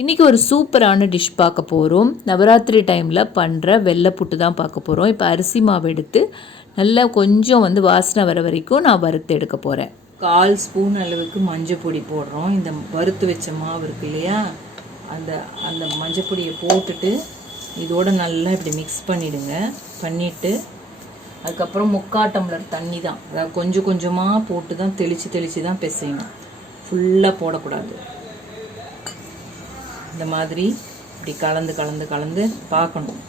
இன்றைக்கி ஒரு சூப்பரான டிஷ் பார்க்க போகிறோம் நவராத்திரி டைமில் பண்ணுற வெள்ளை புட்டு தான் பார்க்க போகிறோம் இப்போ அரிசி மாவு எடுத்து நல்லா கொஞ்சம் வந்து வாசனை வர வரைக்கும் நான் வறுத்து எடுக்க போகிறேன் கால் ஸ்பூன் அளவுக்கு மஞ்சள் பொடி போடுறோம். இந்த வறுத்து வச்ச மாவு இருக்கு இல்லையா? அந்த அந்த மஞ்சள் பொடியை போட்டுட்டு இதோட நல்லா இப்படி மிக்ஸ் பண்ணிவிடுங்க பண்ணிவிட்டு அதுக்கப்புறம் முக்கா டம்ளர் தண்ணி தான். அதாவது கொஞ்சம் கொஞ்சமாக போட்டு தான் தெளித்து தெளித்து தான் பிசையணும். ஃபுல்லாக போடக்கூடாது. இந்த மாதிரி இப்படி கலந்து கலந்து கலந்து பார்க்கணும்.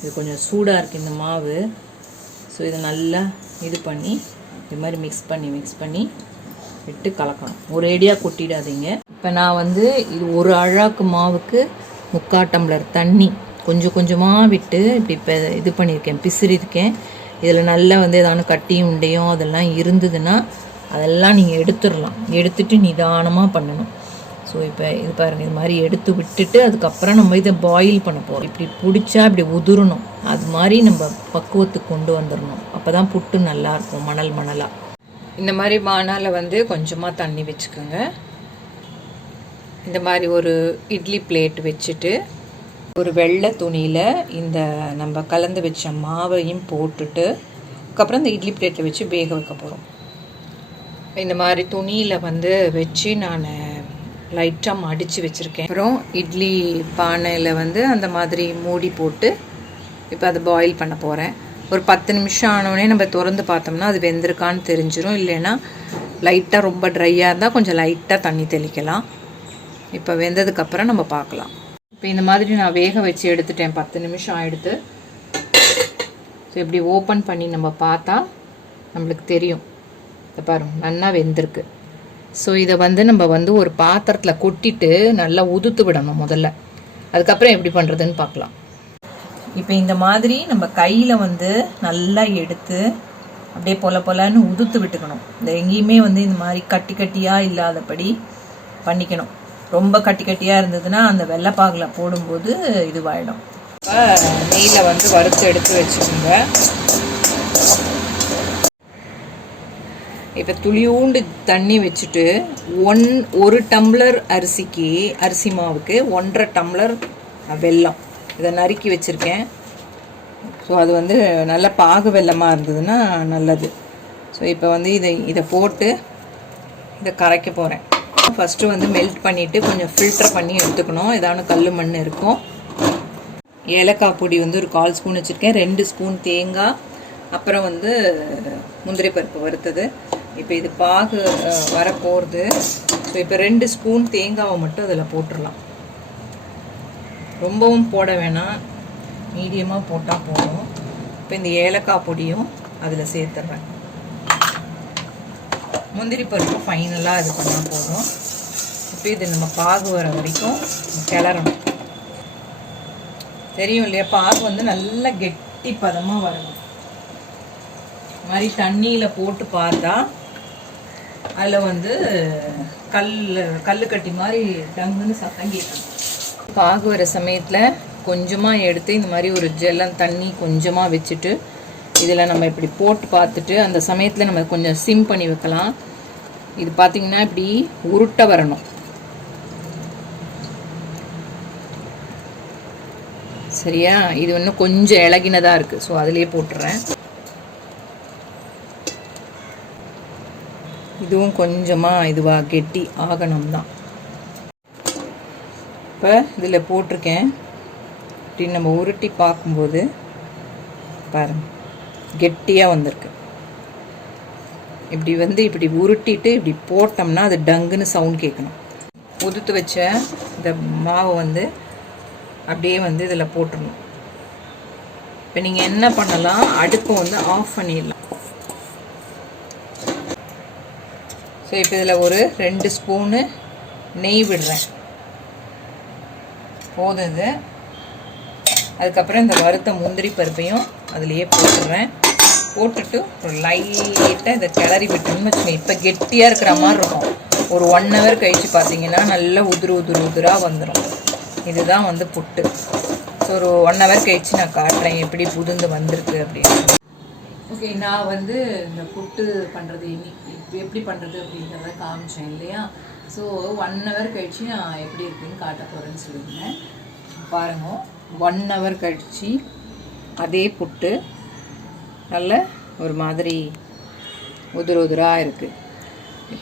இது கொஞ்சம் சூடாக இருக்குது இந்த மாவு. ஸோ இதை நல்லா இது பண்ணி இது மாதிரி மிக்ஸ் பண்ணி மிக்ஸ் பண்ணி விட்டு கலக்கணும். ஒரேடியாக கொட்டிடாதீங்க. இப்போ நான் வந்து இது ஒரு அழாக்கு மாவுக்கு முக்கால் டம்ளர் தண்ணி கொஞ்சம் கொஞ்சமாக விட்டு இப்படி இப்போ இது பண்ணியிருக்கேன் பிசிறியிருக்கேன் இதில் நல்லா வந்து ஏதாவது கட்டியும் உண்டையும் அதெல்லாம் இருந்ததுன்னா அதெல்லாம் நீங்கள் எடுத்துடலாம். எடுத்துட்டு நிதானமாக பண்ணணும். ஸோ இப்போ இது பாருங்கள் இது மாதிரி எடுத்து விட்டுட்டு அதுக்கப்புறம் நம்ம இதை பாயில் பண்ண போகிறோம் இப்படி பிடிச்சா இப்படி உதிரணும். அது மாதிரி நம்ம பக்குவத்துக்கு கொண்டு வந்துடணும் அப்போ தான் புட்டு நல்லாயிருக்கும் மணல் மணலாக இந்த மாதிரி மணலில் வந்து கொஞ்சமாக தண்ணி வச்சுக்கோங்க. இந்த மாதிரி ஒரு இட்லி பிளேட் வச்சுட்டு ஒரு வெள்ளை துணியில் இந்த நம்ம கலந்து வச்ச மாவையும் போட்டுட்டு அதுக்கப்புறம் இந்த இட்லி பிளேட்டில் வச்சு வேக வைக்க போகிறோம் இந்த மாதிரி துணியில் வந்து வச்சு நான் லைட்டாக மடித்து வச்சுருக்கேன். அப்புறம் இட்லி பானையில் வந்து அந்த மாதிரி மூடி போட்டு இப்போ அதை பாயில் பண்ண போகிறேன் ஒரு பத்து நிமிஷம் ஆனோடனே நம்ம திறந்து பார்த்தோம்னா அது வெந்திருக்கான்னு தெரிஞ்சிடும் இல்லைன்னா லைட்டாக ரொம்ப ட்ரையாக இருந்தால் கொஞ்சம் லைட்டாக தண்ணி தெளிக்கலாம். இப்போ வெந்ததுக்கப்புறம் நம்ம பார்க்கலாம். இப்போ இந்த மாதிரி நான் வேக வச்சு எடுத்துட்டேன். பத்து நிமிஷம் ஆகிடுத்து ஸோ இப்படி ஓப்பன் பண்ணி நம்ம பார்த்தா நம்மளுக்கு தெரியும். இதை பாருங்க நல்லா வெந்திருக்கு. ஸோ இதை வந்து நம்ம வந்து ஒரு பாத்திரத்தில் கொட்டிட்டு நல்லா உதுத்து விடணும் முதல்ல. அதுக்கப்புறம் எப்படி பண்ணுறதுன்னு பார்க்கலாம். இப்போ இந்த மாதிரி நம்ம கையில் வந்து நல்லா எடுத்து அப்படியே பொல பொலன்னு உதுத்து விட்டுக்கணும். இந்த எங்கேயுமே வந்து இந்த மாதிரி கட்டி கட்டியாக இல்லாதபடி பண்ணிக்கணும். ரொம்ப கட்டி கட்டியாக இருந்ததுன்னா அந்த வெள்ளைப்பாகில் போடும்போது இதுவாகிடும் இப்போ நெய்யில் வந்து வறுத்து எடுத்து வச்சுக்கோங்க. இப்போ துளியூண்டு தண்ணி வச்சுட்டு ஒன் ஒரு டம்ளர் அரிசிக்கு அரிசி மாவுக்கு ஒன்றரை டம்ளர் வெல்லம். இதை நறுக்கி வச்சுருக்கேன். ஸோ அது வந்து நல்ல பாகு வெள்ளமாக இருந்ததுன்னா நல்லது. ஸோ இப்போ வந்து இதை இதை போட்டு இதை கரைக்க போகிறேன் ஃபஸ்ட்டு வந்து மெல்ட் பண்ணிவிட்டு கொஞ்சம் ஃபில்டர் பண்ணி எடுத்துக்கணும். ஏதாவது கல் மண் இருக்கும். ஏலக்காய் பொடி வந்து ஒரு கால் ஸ்பூன் வச்சுருக்கேன். ரெண்டு ஸ்பூன் தேங்காய். அப்புறம் வந்து முந்திரி பருப்பு வறுத்தது. இப்போ இது பாகு வரப்போகிறது ஸோ இப்போ ரெண்டு ஸ்பூன் தேங்காவை மட்டும் அதில் போட்டுடலாம் ரொம்பவும் போட வேணாம். மீடியமாக போட்டால் போதும். இப்போ இந்த ஏலக்காய் பொடியும் அதில் சேர்த்துட்றேன் முந்திரி பருப்பு ஃபைனலாக இது பண்ணால் போதும். இப்போ இது நம்ம பாகு வர வரைக்கும் கிளறணும். தெரியும் இல்லையா? பாகு வந்து நல்லா கெட்டி பதமாக வரணும். மாதிரி தண்ணியில் போட்டு பார்த்தா அதில் வந்து கல் கல் கட்டி மாதிரி டங்குன்னு சத்தம் பாகு வர சமயத்தில் கொஞ்சமாக எடுத்து இந்த மாதிரி ஒரு ஜெல்லம் தண்ணி கொஞ்சமாக வச்சுட்டு இதில் நம்ம இப்படி போட்டு பார்த்துட்டு அந்த சமயத்தில் நம்ம கொஞ்சம் சிம் பண்ணி வைக்கலாம். இது பார்த்திங்கன்னா இப்படி உருட்ட வரணும். சரியா? இது இன்னும் கொஞ்சம் இலகினதாக இருக்குது ஸோ அதிலே போட்டுறேன். இதுவும் கொஞ்சமாக இதுவாக கெட்டி ஆகணும் தான் இப்போ இதில் போட்டிருக்கேன். இப்படி நம்ம உருட்டி பார்க்கும்போது பாருங்கள் கெட்டியாக வந்திருக்கு. இப்படி வந்து இப்படி உருட்டிட்டு இப்படி போட்டோம்னா அது டங்குன்னு சவுண்ட் கேட்கணும். உதுத்து வச்ச இந்த மாவை வந்து அப்படியே வந்து இதில் போட்டுடணும் இப்போ நீங்கள் என்ன பண்ணலாம் அடுப்பை வந்து ஆஃப் பண்ணிடலாம். ஸோ இப்போ இதில் ஒரு ரெண்டு ஸ்பூனு நெய் விடுறேன். போதும் இது. அதுக்கப்புறம் இந்த வறுத்த முந்திரி பருப்பையும் அதுலேயே போட்டுடுறேன் போட்டுட்டு ஒரு லைட்டாக இதை கிளறி விட்டோம்னு வச்சுக்கோங்க. இப்போ கெட்டியாக இருக்கிற மாதிரி இருக்கும். ஒரு ஒன் ஹவர் கழித்து பார்த்தீங்கன்னா நல்லா உதுரு உதுரு உதுராக வந்துடும் இதுதான் வந்து புட்டு. ஸோ ஒரு ஒன் ஹவர் கழித்து நான் காட்டுறேன் எப்படி புதுந்து வந்திருக்கு அப்படின்னு. ஓகே நான் வந்து இந்த புட்டு பண்ணுறது எப்படி பண்ணுறது அப்படின்றத காமிச்சேன் இல்லையா? ஸோ ஒன் ஹவர் கழிச்சு நான் எப்படி இருக்குன்னு காட்ட போகிறேன்னு சொல்லியிருந்தேன். பாருங்க ஒன் ஹவர் கழிச்சு அதே புட்டு நல்ல ஒரு மாதிரி உதிர உதிராக இருக்குது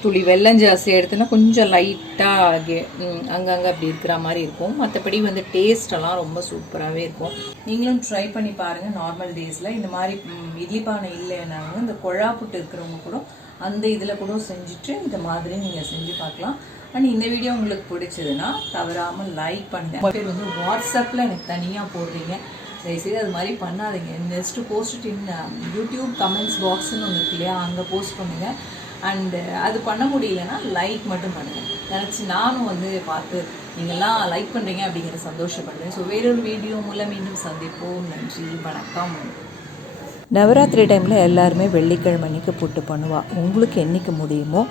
துளி வெள்ளம் ஜாஸ்தி எடுத்தோன்னா கொஞ்சம் லைட்டாக அங்கங்கே அப்படி இருக்கிற மாதிரி இருக்கும். மற்றபடி வந்து டேஸ்ட் எல்லாம் ரொம்ப சூப்பராகவே இருக்கும். நீங்களும் ட்ரை பண்ணி பாருங்கள் நார்மல் டேஸில் இந்த மாதிரி இட்லி பானை இல்லைன்னாங்க இந்த கொழாப்புட்டு புட்டு இருக்கிறவங்க கூட அந்த இதில் கூட செஞ்சுட்டு இந்த மாதிரி நீங்கள் செஞ்சு பார்க்கலாம். அண்ட் இந்த வீடியோ உங்களுக்கு பிடிச்சதுன்னா தவறாமல் லைக் பண்ணுங்க. பேர் வந்து வாட்ஸ்அப்பில் எனக்கு தனியாக போடுறீங்க. தயவுசெய்து அது மாதிரி பண்ணாதீங்க. Next post in YouTube comments பாக்ஸ்னு ஒன்று இருக்கு இல்லையா? அங்கே போஸ்ட் பண்ணுங்கள் அண்டு uh, அது பண்ண முடியலன்னா லைக் மட்டும் பண்ணுங்கள் நினச்சி நானும் வந்து பார்த்து நீங்கள்லாம் லைக் பண்ணுறீங்க அப்படிங்கிற சந்தோஷப்படுறேன் ஸோ வேறொரு வீடியோ மூலம் மீண்டும் சந்திப்போம். நன்றி வணக்கம். நவராத்திரி டைமில் எல்லாருமே வெள்ளிக்கிழமை அன்னைக்கு புட்டு பண்ணுவாள் உங்களுக்கு என்றைக்கு முடியுமோ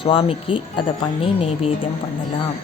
சுவாமிக்கு அதை பண்ணி நெய்வேத்தியம் பண்ணலாம்.